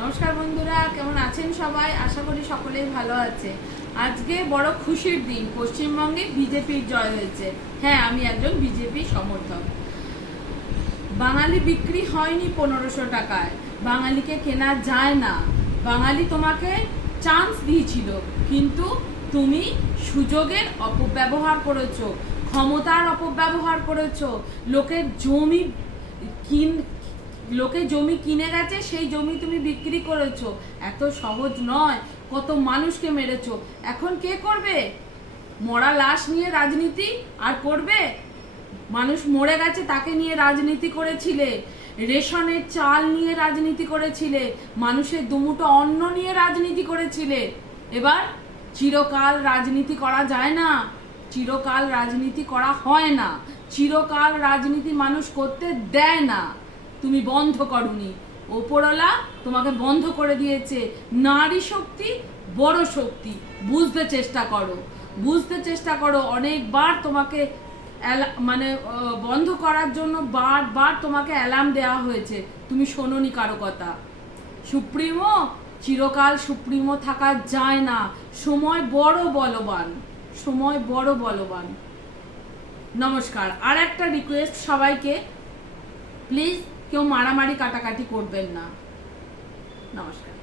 নমস্কার বন্ধুরা, কেমন আছেন সবাই? আশা করি সকলেই ভালো আছে। আজকে বড় খুশির দিন, পশ্চিমবঙ্গে বিজেপির জয় হয়েছে। হ্যাঁ, আমি একজন বিজেপি সমর্থক। বাঙালি বিক্রি হয়নি 1500 টাকায়, বাঙালিকে কেনা যায় না। বাঙালি তোমাকে চান্স দিয়েছিল, কিন্তু তুমি সুযোগের অপব্যবহার করেছো, ক্ষমতার অপব্যবহার করেছো। লোকের জমি লোকে জমি কিনে গেছে, সেই জমি তুমি বিক্রি করেছো। এত সহজ নয়। কত মানুষকে মেরেছো। এখন কে করবে? মরা লাশ নিয়ে রাজনীতি আর করবে? মানুষ মরে গেছে, তাকে নিয়ে রাজনীতি করেছিলে। রেশনের চাল নিয়ে রাজনীতি করেছিলে। মানুষের দুমুঠো অন্ন নিয়ে রাজনীতি করেছিলে। এবার চিরকাল রাজনীতি করা যায় না, চিরকাল রাজনীতি করা হয় না, চিরকাল রাজনীতি মানুষ করতে দেয় না। তুমি বন্ধ করনি, ওপরওয়ালা তোমাকে বন্ধ করে দিয়েছে। নারী শক্তি বড় শক্তি, বুঝতে চেষ্টা করো, বুঝতে চেষ্টা করো। অনেকবার তোমাকে বন্ধ করার জন্য বারবার তোমাকে অ্যালার্ম দেওয়া হয়েছে, তুমি শোনোনি কারো কথা। সুপ্রিমো চিরকাল সুপ্রিমো থাকা যায় না। সময় বড় বলবান, সময় বড় বলবান। নমস্কার। আর একটা রিকোয়েস্ট সবাইকে, প্লিজ কেউ মারামারি কাটাকাটি করবেন না। নমস্কার।